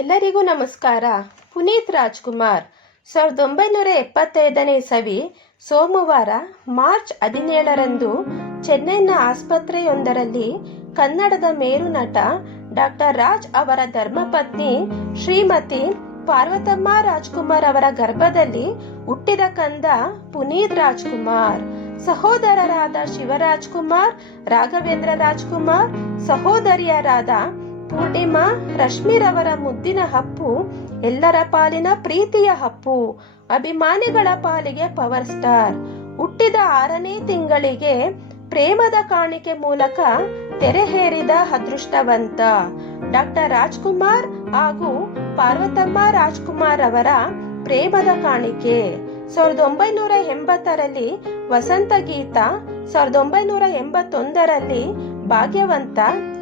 ಎಲ್ಲರಿಗೂ ನಮಸ್ಕಾರ. ಪುನೀತ್ ರಾಜ್ಕುಮಾರ್ ಸಾವಿರದ ಒಂಬೈನೂರ ಎಪ್ಪತ್ತೈದನೇ ಇಸವಿ ಸೋಮವಾರ ಮಾರ್ಚ್ ಹದಿನೇಳರಂದು ಚೆನ್ನೈನ ಆಸ್ಪತ್ರೆಯೊಂದರಲ್ಲಿ ಕನ್ನಡದ ಮೇರು ನಟ ಡಾಕ್ಟರ್ ರಾಜ್ ಅವರ ಧರ್ಮಪತ್ನಿ ಶ್ರೀಮತಿ ಪಾರ್ವತಮ್ಮ ರಾಜ್ಕುಮಾರ್ ಅವರ ಗರ್ಭದಲ್ಲಿ ಹುಟ್ಟಿದ ಕಂದ ಪುನೀತ್ ರಾಜ್ಕುಮಾರ್. ಸಹೋದರರಾದ ಶಿವರಾಜ್ಕುಮಾರ್, ರಾಘವೇಂದ್ರ ರಾಜ್ಕುಮಾರ್, ಸಹೋದರಿಯರಾದ ಪೂರ್ಣಿಮಾ ರಶ್ಮಿರವರ ಮುದ್ದಿನ ಹಪ್ಪು ಎಲ್ಲರ ಪಾಲಿನ ಪ್ರೀತಿಯ ಹಪ್ಪು. ಅಭಿಮಾನಿಗಳ ಪಾಲಿಗೆ ಪವರ್ ಸ್ಟಾರ್. ಹುಟ್ಟಿದ ಆರನೇ ತಿಂಗಳಿಗೆ ಪ್ರೇಮದ ಕಾಣಿಕೆ ಮೂಲಕ ತೆರೆಹೇರಿದ ಅದೃಷ್ಟವಂತ. ಡಾಕ್ಟರ್ ರಾಜ್ಕುಮಾರ್ ಹಾಗೂ ಪಾರ್ವತಮ್ಮ ರಾಜ್ಕುಮಾರ್ ಅವರ ಪ್ರೇಮದ ಕಾಣಿಕೆ. ಸಾವಿರದ ಒಂಬೈನೂರ ಎಂಬತ್ತರಲ್ಲಿ ವಸಂತ ಗೀತ, ಸಾವಿರದ ಒಂಬೈನೂರ ಎಂಬತ್ತೊಂದರಲ್ಲಿ ಭಾಗ್ಯವಂತ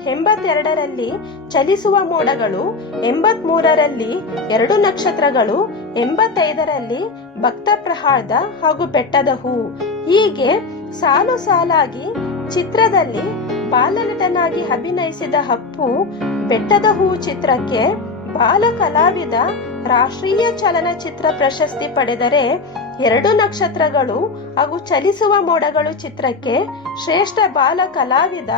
ಎಂಬತ್ತೆರಡರಲ್ಲಿ ಚಲಿಸುವ ಮೋಡಗಳು ಎಂಬತ್ ಮೂರರಲ್ಲಿ ಎರಡು ನಕ್ಷತ್ರಗಳು, ಎಂಬತ್ತೈದರಲ್ಲಿ ಭಕ್ತ ಪ್ರಹಾದ ಹಾಗೂ ಬೆಟ್ಟದ ಹೂ. ಹೀಗೆ ಸಾಲು ಸಾಲಾಗಿ ಚಿತ್ರದಲ್ಲಿ ಬಾಲನಟನಾಗಿ ಅಭಿನಯಿಸಿದ ಹಪ್ಪು ಬೆಟ್ಟದ ಹೂ ಚಿತ್ರಕ್ಕೆ ಬಾಲ ಕಲಾವಿದ ರಾಷ್ಟ್ರೀಯ ಚಲನಚಿತ್ರ ಪ್ರಶಸ್ತಿ ಪಡೆದರೆ ಎರಡು ನಕ್ಷತ್ರಗಳು ಹಾಗೂ ಚಲಿಸುವ ಮೋಡಗಳು ಚಿತ್ರಕ್ಕೆ ಶ್ರೇಷ್ಠ ಬಾಲ ಕಲಾವಿದ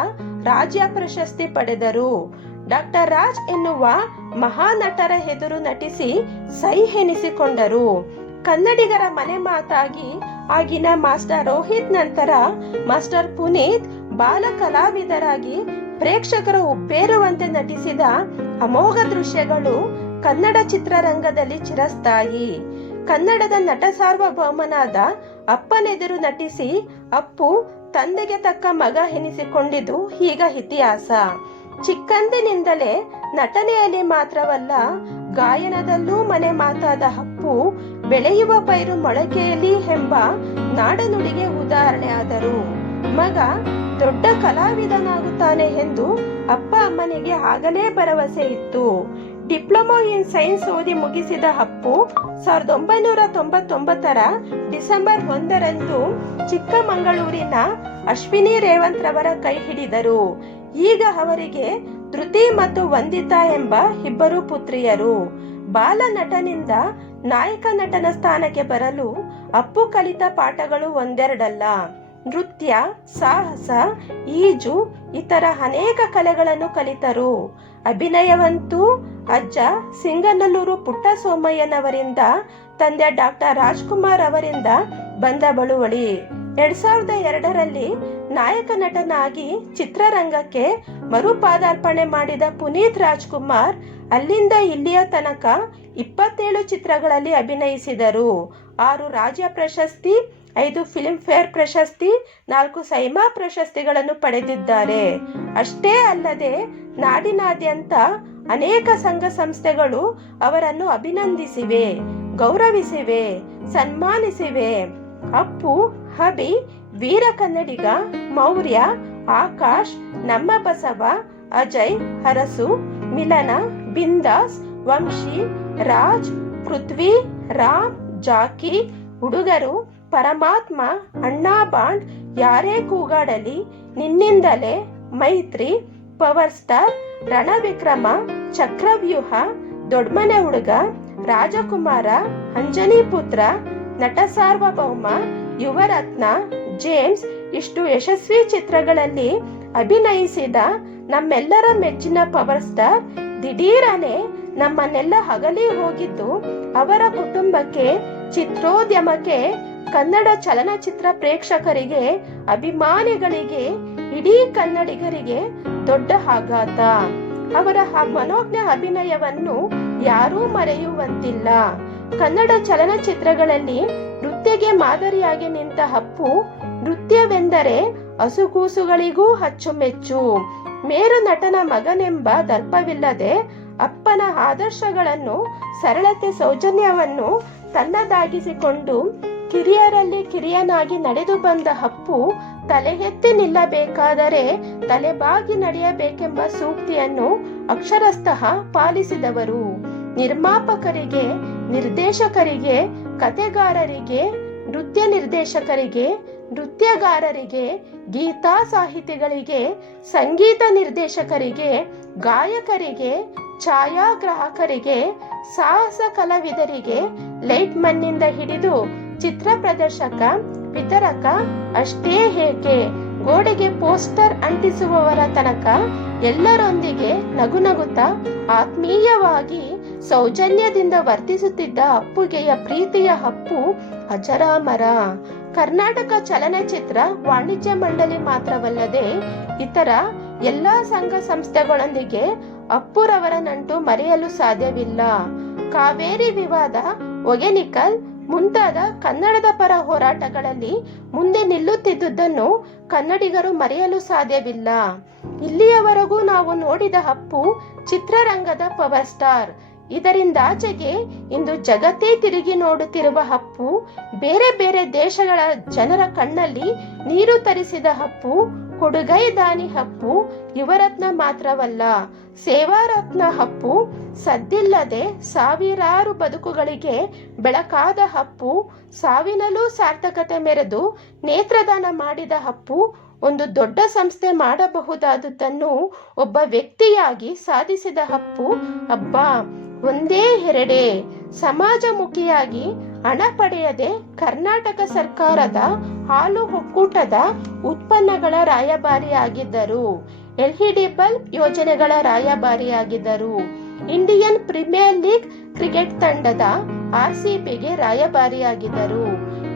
ರಾಜ್ಯ ಪ್ರಶಸ್ತಿ ಪಡೆದರು. ಡಾಕ್ಟರ್ ರಾಜ್ ಎನ್ನುವ ಮಹಾನಟರ ಎದುರು ನಟಿಸಿ ಸೈ ಎನಿಸಿಕೊಂಡರು. ಕನ್ನಡಿಗರ ಮನೆ ಮಾತಾಗಿ ಆಗಿನ ಮಾಸ್ಟರ್ ರೋಹಿತ್ ನಂತರ ಮಾಸ್ಟರ್ ಪುನೀತ್ ಬಾಲ ಕಲಾವಿದರಾಗಿ ಪ್ರೇಕ್ಷಕರ ಉಪ್ಪೇರುವಂತೆ ನಟಿಸಿದ ಅಮೋಘ ದೃಶ್ಯಗಳು ಕನ್ನಡ ಚಿತ್ರರಂಗದಲ್ಲಿ ಚಿರಸ್ಥಾಯಿ. ಕನ್ನಡದ ನಟ ಸಾರ್ವಭೌಮನಾದ ಅಪ್ಪನೆದುರು ನಟಿಸಿ ಅಪ್ಪು ತಂದೆಗೆ ತಕ್ಕ ಮಗ ಎನಿಸಿಕೊಂಡಿದ್ದು ಈಗ ಇತಿಹಾಸ. ಚಿಕ್ಕಂದಿನಿಂದಲೇ ನಟನೆಯಲ್ಲಿ ಮಾತ್ರವಲ್ಲ, ಗಾಯನದಲ್ಲೂ ಮನೆ ಮಾತಾದ ಅಪ್ಪು ಬೆಳೆಯುವ ಪೈರು ಮೊಳಕೆಯಲ್ಲಿ ಎಂಬ ನಾಡನುಡಿಗೆ ಉದಾಹರಣೆ ಆದರು ಮಗ ದೊಡ್ಡ ಕಲಾವಿದನಾಗುತ್ತಾನೆ ಎಂದು ಅಪ್ಪ ಅಮ್ಮನಿಗೆ ಆಗಲೇ ಭರವಸೆ ಇತ್ತು. ಡಿಪ್ಲೊಮಾ ಇನ್ ಸೈನ್ಸ್ ಓದಿ ಮುಗಿಸಿದ ಅಪ್ಪು ಸಾವಿರದ ಒಂಬೈನೂರ ತೊಂಬತ್ತೊಂಬತ್ತರ ಡಿಸೆಂಬರ್ ಒಂದರಂದು ಚಿಕ್ಕಮಗಳೂರಿನ ಅಶ್ವಿನಿ ರೇವಂತ್ ರವರ ಕೈ ಹಿಡಿದರು. ಈಗ ಅವರಿಗೆ ಧೃತಿ ಮತ್ತು ವಂದಿತಾ ಎಂಬ ಇಬ್ಬರು ಪುತ್ರಿಯರು. ಬಾಲ ನಟನಿಂದ ನಾಯಕ ನಟನ ಸ್ಥಾನಕ್ಕೆ ಬರಲು ಅಪ್ಪು ಕಲಿತ ಪಾಠಗಳು ಒಂದೆರಡಲ್ಲ. ನೃತ್ಯ, ಸಾಹಸ, ಈಜು ಇತರ ಅನೇಕ ಕಲೆಗಳನ್ನು ಕಲಿತರು. ಅಭಿನಯವಂತೂ ಅಜ್ಜ ಸಿಂಗನಲ್ಲೂರು ಪುಟ್ಟ ಸೋಮಯ್ಯನವರಿಂದ ತಂದೆ ಡಾಕ್ಟರ್ ರಾಜ್ಕುಮಾರ್ ಅವರಿಂದ ಬಂದ ಬಳುವಳಿ. ಎರಡ್ ಸಾವಿರದ ಎರಡರಲ್ಲಿ ನಾಯಕ ನಟನಾಗಿ ಚಿತ್ರರಂಗಕ್ಕೆ ಮರುಪಾದಾರ್ಪಣೆ ಮಾಡಿದ ಪುನೀತ್ ರಾಜ್ಕುಮಾರ್ ಅಲ್ಲಿಂದ ಇಲ್ಲಿಯ ತನಕ ಇಪ್ಪತ್ತೇಳು ಚಿತ್ರಗಳಲ್ಲಿ ಅಭಿನಯಿಸಿದರು. ಆರು ರಾಜ್ಯ ಪ್ರಶಸ್ತಿ ಐದು ಫಿಲ್ಮ್ ಫೇರ್ ಪ್ರಶಸ್ತಿ, ನಾಲ್ಕು ಸೈಮಾ ಪ್ರಶಸ್ತಿಗಳನ್ನು ಪಡೆದಿದ್ದಾರೆ. ಅಷ್ಟೇ ಅಲ್ಲದೆ, ನಾಡಿನಾದ್ಯಂತ ಅನೇಕ ಸಂಘ ಸಂಸ್ಥೆಗಳು ಅವರನ್ನು ಅಭಿನಂದಿಸಿವೆ, ಗೌರವಿಸಿವೆ, ಸನ್ಮಾನಿಸಿವೆ. ಅಪ್ಪು, ಹಬಿ, ವೀರ ಕನ್ನಡಿಗ, ಮೌರ್ಯ, ಆಕಾಶ್, ನಮ್ಮ ಬಸವ, ಅಜಯ್, ಹರಸು, ಮಿಲನ, ಬಿಂದಾಸ್, ವಂಶಿ, ರಾಜ್, ಪೃಥ್ವಿ, ರಾಮ್, ಜಾಕಿ, ಹುಡುಗರು ಪರಮಾತ್ಮ ಅಣ್ಣಾ ಬಾಂಡ್ ಯಾರೇ ಕೂಗಾಡಲಿ, ನಿನ್ನಿಂದಲೇ ಮೈತ್ರಿ, ಪವರ್ ಸ್ಟಾರ್, ರಣವಿಕ್ರಮ, ಚಕ್ರವ್ಯೂಹ, ದೊಡ್ಮನೆ ಹುಡುಗ, ರಾಜಕುಮಾರ, ಅಂಜನಿ ಪುತ್ರ, ನಟ ಸಾರ್ವಭೌಮ, ಯುವರತ್ನ, ಜೇಮ್ಸ್ ಇಷ್ಟು ಯಶಸ್ವಿ ಚಿತ್ರಗಳಲ್ಲಿ ಅಭಿನಯಿಸಿದ ನಮ್ಮೆಲ್ಲರ ಮೆಚ್ಚಿನ ಪವರ್ ಸ್ಟಾರ್ ದಿಢೀರನೆ ನಮ್ಮನ್ನೆಲ್ಲ ಹಗಲಿ ಹೋಗಿದ್ದು ಅವರ ಕುಟುಂಬಕ್ಕೆ ಚಿತ್ರೋದ್ಯಮಕ್ಕೆ ಕನ್ನಡ ಚಲನಚಿತ್ರ ಪ್ರೇಕ್ಷಕರಿಗೆ ಅಭಿಮಾನಿಗಳಿಗೆ, ಇಡೀ ಕನ್ನಡಿಗರಿಗೆ ದೊಡ್ಡ ಆಘಾತ. ಅವರ ಮನೋಜ್ಞ ಅಭಿನಯವನ್ನು ಯಾರೂ ಮರೆಯುವಂತಿಲ್ಲ. ಕನ್ನಡ ಚಲನಚಿತ್ರಗಳಲ್ಲಿ ನೃತ್ಯಗೆ ಮಾದರಿಯಾಗಿ ನಿಂತ ಅಪ್ಪು ನೃತ್ಯವೆಂದರೆ ಹಸುಗೂಸುಗಳಿಗೂ ಅಚ್ಚುಮೆಚ್ಚು. ಮೇರು ನಟನ ಮಗನೆಂಬ ದರ್ಪವಿಲ್ಲದೆ ಅಪ್ಪನ ಆದರ್ಶಗಳನ್ನು, ಸರಳತೆ, ಸೌಜನ್ಯವನ್ನು ತನ್ನದಾಗಿಸಿಕೊಂಡು ಕಿರಿಯರಲ್ಲಿ ಕಿರಿಯನಾಗಿ ನಡೆದು ಬಂದ ಹಪ್ಪು ತಲೆ ಎತ್ತಿ ನಿಲ್ಲಬೇಕಾದರೆ ತಲೆಬಾಗಿ ನಡೆಯಬೇಕೆಂಬ ಸೂಕ್ತಿಯನ್ನು ಅಕ್ಷರಸ್ಥಃ ಪಾಲಿಸಿದವರು. ನಿರ್ಮಾಪಕರಿಗೆ, ನಿರ್ದೇಶಕರಿಗೆ ಕತೆಗಾರರಿಗೆ ನೃತ್ಯ ನಿರ್ದೇಶಕರಿಗೆ, ನೃತ್ಯಗಾರರಿಗೆ, ಗೀತಾ ಸಾಹಿತಿಗಳಿಗೆ, ಸಂಗೀತ ನಿರ್ದೇಶಕರಿಗೆ, ಗಾಯಕರಿಗೆ, ಛಾಯಾಗ್ರಾಹಕರಿಗೆ, ಸಾಹಸ ಕಲಾವಿದರಿಗೆ ಲೈಟ್ ಮನ್ನಿಂದ ಹಿಡಿದು ಚಿತ್ರ ಪ್ರದರ್ಶಕ, ವಿತರಕ ಅಷ್ಟೇ ಹೇಗೆ ಗೋಡೆಗೆ ಪೋಸ್ಟರ್ ಅಂಟಿಸುವವರ ತನಕ ಎಲ್ಲರೊಂದಿಗೆ ನಗುನಗುತ್ತಾ ಆತ್ಮೀಯವಾಗಿ ಸೌಜನ್ಯದಿಂದ ವರ್ತಿಸುತ್ತಿದ್ದ ಅಪ್ಪುಗೆಯ ಪ್ರೀತಿಯ ಹಪ್ಪು ಅಜರಾಮರ. ಕರ್ನಾಟಕ ಚಲನಚಿತ್ರ ವಾಣಿಜ್ಯ ಮಂಡಳಿ ಮಾತ್ರವಲ್ಲದೆ ಇತರ ಎಲ್ಲಾ ಸಂಘ ಸಂಸ್ಥೆಗಳೊಂದಿಗೆ ಅಪ್ಪುರವರ ನಂಟು ಮರೆಯಲು ಸಾಧ್ಯವಿಲ್ಲ. ಕಾವೇರಿ ವಿವಾದ ಒಗೆನಿಕಲ್ ಮುಂತಾದ ಕನ್ನಡದ ಪರ ಹೋರಾಟಗಳಲ್ಲಿ ಮುಂದೆ ನಿಲ್ಲುತ್ತಿದ್ದುದನ್ನು ಕನ್ನಡಿಗರು ಮರೆಯಲು ಸಾಧ್ಯವಿಲ್ಲ. ಇಲ್ಲಿಯವರೆಗೂ ನಾವು ನೋಡಿದ ಅಪ್ಪು ಚಿತ್ರರಂಗದ ಪವರ್ ಸ್ಟಾರ್. ಇದರಿಂದಾಚೆಗೆ ಇಂದು ಜಗತ್ತೇ ತಿರುಗಿ ನೋಡುತ್ತಿರುವ ಹಪ್ಪು, ಬೇರೆ ಬೇರೆ ದೇಶಗಳ ಜನರ ಕಣ್ಣಲ್ಲಿ ನೀರು ತರಿಸಿದ ಹಪ್ಪು ಕೊಡುಗೈ ದಾನಿ ಹಪ್ಪು ಯುವರತ್ನ ಮಾತ್ರವಲ್ಲ, ಸೇವಾರತ್ನ ಹಪ್ಪು ಸದ್ದಿಲ್ಲದೆ ಸಾವಿರಾರು ಬದುಕುಗಳಿಗೆ ಬೆಳಕಾದ ಹಪ್ಪು, ಸಾವಿನಲ್ಲೂ ಸಾರ್ಥಕತೆ ಮೆರೆದು ನೇತ್ರದಾನ ಮಾಡಿದ ಹಪ್ಪು ಒಂದು ದೊಡ್ಡ ಸಂಸ್ಥೆ ಮಾಡಬಹುದಾದದ್ದನ್ನು ಒಬ್ಬ ವ್ಯಕ್ತಿಯಾಗಿ ಸಾಧಿಸಿದ ಹಪ್ಪು, ಅಬ್ಬಾ, ಒಂದೇ ಎರಡೇ ಸಮಾಜಮುಖಿಯಾಗಿ ಹಣ ಪಡೆಯದೆ ಕರ್ನಾಟಕ ಸರ್ಕಾರದ ಹಾಲು ಒಕ್ಕೂಟದ ಉತ್ಪನ್ನಗಳ ರಾಯಭಾರಿಯಾಗಿದ್ದರು. ಬಲ್ಬ್ ಯೋಜನೆಗಳ ರಾಯಭಾರಿಯಾಗಿದ್ದರು. ಇಂಡಿಯನ್ ಪ್ರೀಮಿಯರ್ ಲೀಗ್ ಕ್ರಿಕೆಟ್ ತಂಡದ ಆರ್ಸಿಬಿಗೆ ರಾಯಭಾರಿಯಾಗಿದ್ದರು.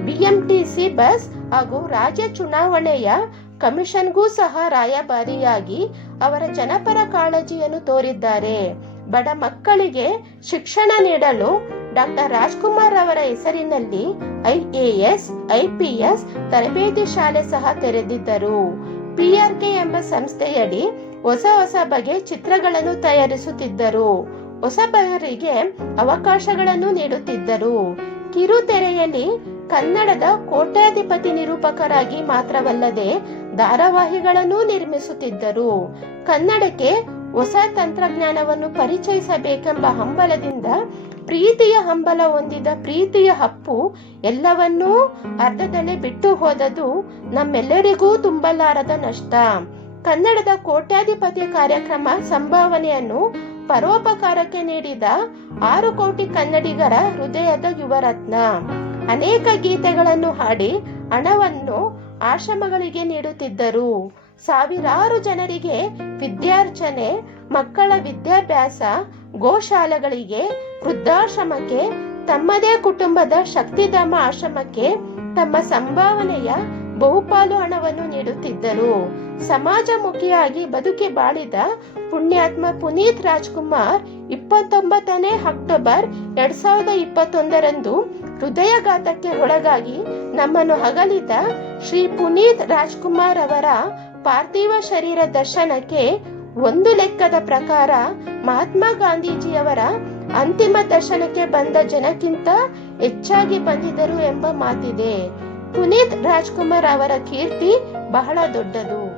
ಬಿಎಂಟಿಸಿ ಬಸ್ ಹಾಗೂ ರಾಜ್ಯ ಚುನಾವಣೆಯ ಕಮಿಷನ್ಗೂ ಸಹ ರಾಯಭಾರಿಯಾಗಿ ಅವರ ಜನಪರ ಕಾಳಜಿಯನ್ನು ತೋರಿದ್ದಾರೆ. ಬಡ ಮಕ್ಕಳಿಗೆ ಶಿಕ್ಷಣ ನೀಡಲು ಡಾಕ್ಟರ್ ರಾಜ್ಕುಮಾರ್ ಅವರ ಹೆಸರಿನಲ್ಲಿ ಐಎಎಸ್, ಐಪಿಎಸ್ ತರಬೇತಿ ಶಾಲೆ ಸಹ ತೆರೆದಿದ್ದರು. ಪಿಆರ್ಕೆ ಎಂಬ ಸಂಸ್ಥೆಯಡಿ ಹೊಸ ಹೊಸ ಬಗೆ ಚಿತ್ರಗಳನ್ನು ತಯಾರಿಸುತ್ತಿದ್ದರು. ಹೊಸಬರಿಗೆ ಅವಕಾಶಗಳನ್ನು ನೀಡುತ್ತಿದ್ದರು. ಕಿರುತೆರೆಯಲ್ಲಿ ಕನ್ನಡದ ಕೋಟ್ಯಾಧಿಪತಿ ನಿರೂಪಕರಾಗಿ ಮಾತ್ರವಲ್ಲದೆ ಧಾರಾವಾಹಿಗಳನ್ನು ನಿರ್ಮಿಸುತ್ತಿದ್ದರು. ಕನ್ನಡಕ್ಕೆ ಹೊಸ ತಂತ್ರಜ್ಞಾನವನ್ನು ಪರಿಚಯಿಸಬೇಕೆಂಬ ಹಂಬಲದಿಂದ ಪ್ರೀತಿಯ ಹಂಬಲ ಹೊಂದಿದ ಪ್ರೀತಿಯ ಹಪ್ಪು ಎಲ್ಲವನ್ನೂ ಅರ್ಧದಲ್ಲೇ ಬಿಟ್ಟು ಹೋದದು ನಮ್ಮೆಲ್ಲರಿಗೂ ತುಂಬಲಾರದ ನಷ್ಟ. ಕನ್ನಡದ ಕೋಟ್ಯಾಧಿಪತಿ ಕಾರ್ಯಕ್ರಮ ಸಂಭಾವನೆಯನ್ನು ಪರೋಪಕಾರಕ್ಕೆ ನೀಡಿದ ಆರು ಕೋಟಿ ಕನ್ನಡಿಗರ ಹೃದಯದ ಯುವರತ್ನ. ಅನೇಕ ಗೀತೆಗಳನ್ನು ಹಾಡಿ ಹಣವನ್ನು ಆಶ್ರಮಗಳಿಗೆ ನೀಡುತ್ತಿದ್ದರು. ಸಾವಿರಾರು ಜನರಿಗೆ ವಿದ್ಯಾರ್ಚನೆ, ಮಕ್ಕಳ ವಿದ್ಯಾಭ್ಯಾಸ, ಗೋಶಾಲೆಗಳಿಗೆ ವೃದ್ಧಾಶ್ರಮಕ್ಕೆ, ತಮ್ಮದೇ ಕುಟುಂಬದ ಶಕ್ತಿಧಾಮ ಆಶ್ರಮಕ್ಕೆ ತಮ್ಮ ಸಂಭಾವನೆಯ ಬಹುಪಾಲು ಹಣವನ್ನು ನೀಡುತ್ತಿದ್ದರು. ಸಮಾಜಮುಖಿಯಾಗಿ ಬದುಕಿ ಬಾಳಿದ ಪುಣ್ಯಾತ್ಮ ಪುನೀತ್ ರಾಜ್ಕುಮಾರ್ ಇಪ್ಪತ್ತೊಂಬತ್ತನೇ ಅಕ್ಟೋಬರ್ ಎರಡ್ ಸಾವಿರದ ಇಪ್ಪತ್ತೊಂದರಂದು ಹೃದಯಘಾತಕ್ಕೆ ಒಳಗಾಗಿ ನಮ್ಮನ್ನು ಅಗಲಿದ ಶ್ರೀ ಪುನೀತ್ ರಾಜ್ಕುಮಾರ್ ಅವರ ಪಾರ್ಥಿವ ಶರೀರ ದರ್ಶನಕ್ಕೆ ಒಂದು ಲೆಕ್ಕದ ಪ್ರಕಾರ ಮಹಾತ್ಮ ಗಾಂಧೀಜಿಯವರ ಅಂತಿಮ ದರ್ಶನಕ್ಕೆ ಬಂದ ಜನಕ್ಕಿಂತ ಹೆಚ್ಚಾಗಿ ಬಂದಿದ್ದರು ಎಂಬ ಮಾತಿದೆ. ಪುನೀತ್ ರಾಜ್ಕುಮಾರ್ ಅವರ ಕೀರ್ತಿ ಬಹಳ ದೊಡ್ಡದು.